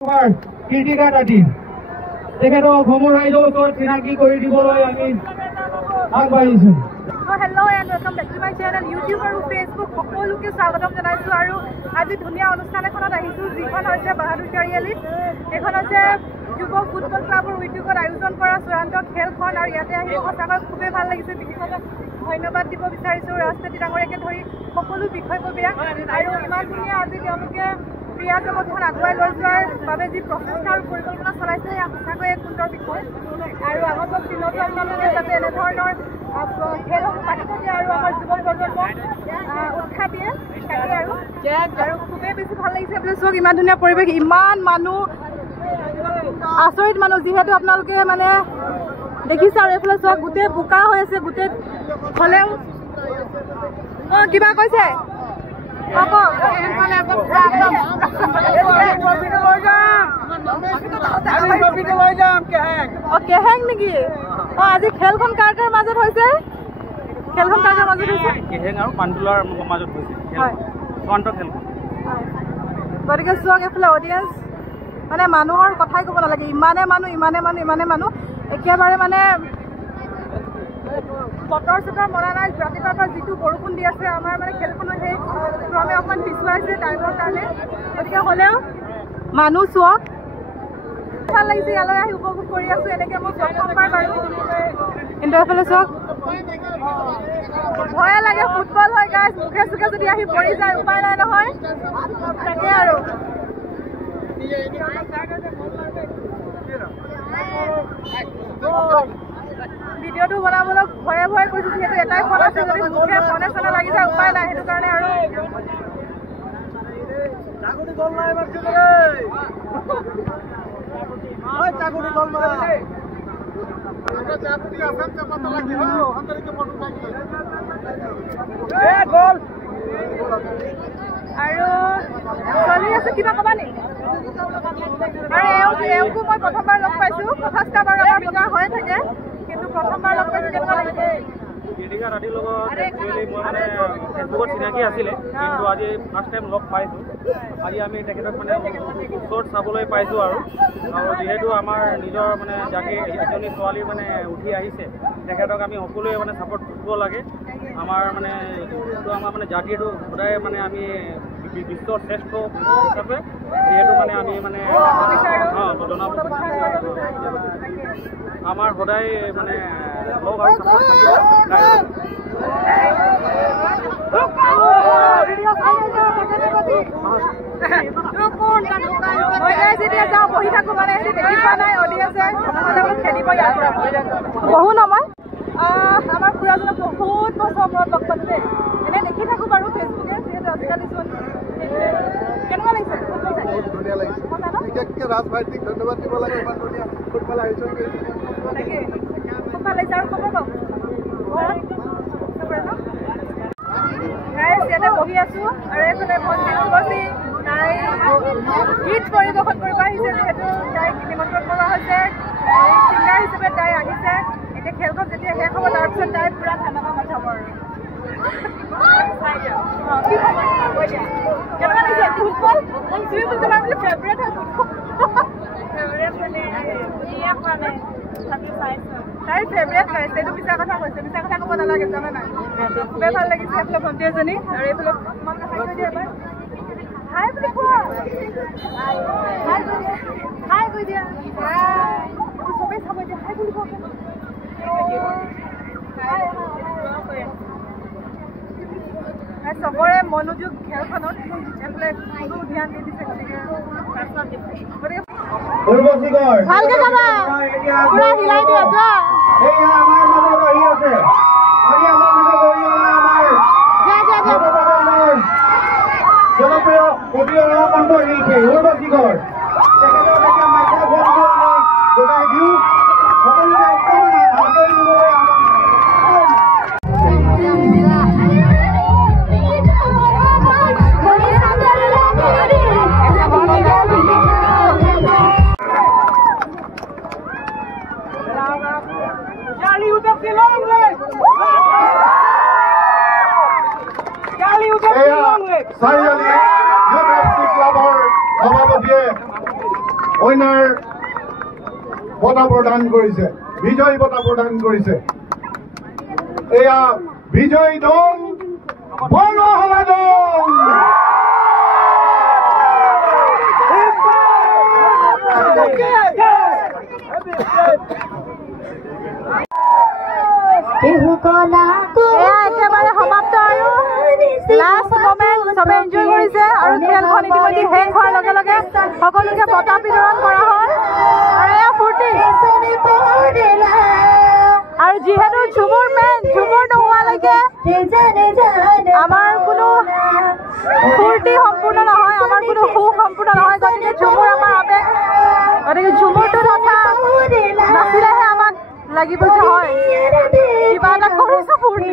কীৰ্তিকা দাঁতি তেখেতক ভ্ৰমণ ৰাইজৰ ওচৰত চিনাকি কৰি দিবলৈ আমি আগবাঢ়িছোঁ। Hello' and welcome back to my channel YouTube আৰু ফেচবুক সকলোকে স্বাগতম জনাইছোঁ। আৰু আজি ধুনীয়া অনুষ্ঠান এখনত আহিছোঁ, যিখন হৈছে বাহাদুৰ চাৰিআলিত। এইখন হৈছে যুৱ ফুটবল ক্লাবৰ উদ্যোগত আয়োজন কৰা চূড়ান্ত খেলখন। আৰু ইয়াতে আহি সঁচাকৈ খুবেই ভাল লাগিছে। বিশেষভাৱে ধন্যবাদ দিব বিচাৰিছোঁ ৰাজনীতি ডাঙৰীয়াকে ধৰি সকলো বিষয়ববীয়াক। আৰু ইমান ধুনীয়া আজি তেওঁলোকে ক্ৰীড়া জগতখন আগুৱাই লৈ যোৱাৰ বাবে যি প্ৰচেষ্টা আৰু পৰিকল্পনা চলাইছে, সেয়া সঁচাকৈ এক সুন্দৰ বিষয়। আৰু আগন্তুক দিনতো আপোনালোকে যাতে এনেধৰণৰ খেলসমূহ পাতি থাকে আৰু আমাৰ যুৱ প্ৰজন্মক উৎসাহ দিয়ে তাকে। আৰু খুবেই বেছি ভাল লাগিছে। আপুনি চাওক ইমান ধুনীয়া পৰিৱেশ, ইমান মানুহ, আচৰিত মানুহ। যিহেতু আপোনালোকে মানে দেখিছে আৰু এইফালে চাওক গোটেই বোকা হৈ আছে গোটেই। হ'লেও কিবা কৈছে কেহেং নেকি? আজি খেলখন কাৰ কাৰ মাজত হৈছে? খেলখন কাৰ কাৰ মাজত হৈছে? কেহেং আৰু পাণ্ডুলাৰ মাজত হৈছে। গতিকে চাওক এইফালে অডিয়েঞ্চ, মানে মানুহৰ কথাই ক'ব নালাগে। ইমানে মানুহ একেবাৰে মানে বতৰ চতৰ মনা নাই। ৰাতিপুৱাৰ পৰা যিটো বৰষুণ দি আছে, আমাৰ মানে খেলখনৰ সেই ক্ৰমে অকণমান পিছুৱাইছে টাইমৰ কাৰণে। গতিকে হ'লেও মানুহ চাওক, ভাল লাগিছে। ইয়ালৈ আহি উপভোগ কৰি আছোঁ। এনেকৈ মই প্ৰথমবাৰ বাৰু। কিন্তু এইফালে চাওক ভয়ে লাগে, ফুটবল হয় গাইজ, মুখে চুখে যদি আহি পৰি যায় উপায় নাই নহয়। তাকে আৰু ভিডিঅ'টো বনাবলৈ ভয়ে কৰিছোঁ, যিহেতু এটাই ফোন আছে। যদি মুখে ফোনে চনে লাগি যায় উপায় নাই, সেইটো কাৰণে আৰু চলি আছে। কিবা ক'বা নি? আৰু এওঁকো মই প্ৰথমবাৰ লগ পাইছোঁ। ফাৰ্ষ্ট বাৰ আমাৰ বগা হৈ থাকে, কিন্তু প্ৰথমবাৰ লগ পাইছোঁ। কেনেকুৱা লাগিছে? কীৰ্তিকা দাঁতিৰ লগত একচুৱেলি মই মানে ফেচবুকত চিনাকি আছিলে, কিন্তু আজি ফাৰ্ষ্ট টাইম লগ পাইছোঁ। আজি আমি তেখেতক মানে ওচৰত চাবলৈ পাইছোঁ। আৰু যিহেতু আমাৰ নিজৰ মানে জাতি এজনী ছোৱালী মানে উঠি আহিছে, তেখেতক আমি সকলোৱে মানে ছাপোৰ্ট কৰিব লাগে। আমাৰ মানে জাতিটো সদায় মানে আমি বিশ্বৰ শ্ৰেষ্ঠ হিচাপে যিহেতু মানে আমি মানে জনাব আমাৰ সদায় মানে লগ আৰু ছাপোৰ্ট থাকিব। যেতিয়া যাওঁ বহি থাকোঁ, মানে দেখি পোৱা নাই অডিয়েঞ্চে খেলিব ইয়াৰ পৰা বহু নহয়। আমাৰ খুৰাজনক বহুত বছৰ মূৰত লগ পালোঁ দেই। এনেই দেখি থাকোঁ বাৰু ফেচবুকে, যিহেতু আজিকালি চোন কেনেকুৱা লাগিছে? বহুত ধুনীয়া লাগিছে। বিশেষকৈ ৰাজভাইটিক ধন্যবাদ দিব লাগে, ইমান ধুনীয়া ফুটবল আয়োজন কৰিছে। তাকে খুব ভাল লাগিছে। আৰু খবৰ কওক ইয়াতে বহি আছোঁ। আৰু এইফালে ভণ্টি উৰ্বশী, তাই গীত পৰিৱেশন কৰিব আহিছে। যিহেতু তাইক নিমন্ত্ৰণ কৰা হৈছে, ছিংগাৰ হিচাপে তাই আহিছে। এতিয়া খেলখন যেতিয়া শেষ হ'ব, তাৰপিছত তাই পূৰা ঠাণ্ডা মাথাব আৰু কি খবৰ কৈ দিয়া। কেনেকুৱা লাগিছে ফুটবল? তুমি বোলে তোমাৰ বোলে ফেভৰেট হয় ফুটবল? তাইৰ ফেভৰেট গাইছে, এইটো মিছা কথা কৈছে। মিছা কথা ক'ব নালাগে, জানা নাই? খুবেই ভাল লাগিছে এইফালে ভণ্টি এজনী। আৰু এইফালে হাই বুলি কোৱা, হাই কৈ দিয়া, চবেই চাব এতিয়া হাই বুলি কোৱা। চবৰে মনোযোগ খেলখনত, এইফালে কোনো ধ্যান নিদিছে। গতিকে ভালকে যাবা, পুৰা হিলাই দিয়া যোৱা। জনপ্ৰিয় অভিনয় কণ্ঠশিল্পী উৰ্বশী গড়, তেখেতক এতিয়া মাইক্ৰফোন যোগাই দিওঁ। সকলোকে আদৰি দিবলৈ চাৰিআলি ইউথ এফ চি ক্লাবৰ সভাপতিয়ে অইনাৰ বঁটা প্ৰদান কৰিছে, বিজয়ী বঁটা প্ৰদান কৰিছে। এয়া বিজয়ী দল বৰহলা দল। একেবাৰে সমাপ্ত আৰু লাষ্ট মমেণ্ট চবে এনজয় কৰিছে আৰু খেলখন ইতিমধ্যে শেষ হোৱাৰ লগে লগে সকলোকে বঁটা বিতৰণ কৰা হয় আৰু এয়া ফূৰ্তি। আৰু যিহেতু ঝুমুৰ মেইন, ঝুমুৰ নোহোৱালৈকে আমাৰ কোনো ফূৰ্তি সম্পূৰ্ণ নহয়, আমাৰ কোনো সুখ সম্পূৰ্ণ নহয়। গতিকে ঝুমুৰ আমাৰ আৱেগ, গতিকে ঝুমুৰটো থকা নাচিলেহে আমাক লাগিব যে হয় কিবা এটা কৰিছো ফূৰ্তি।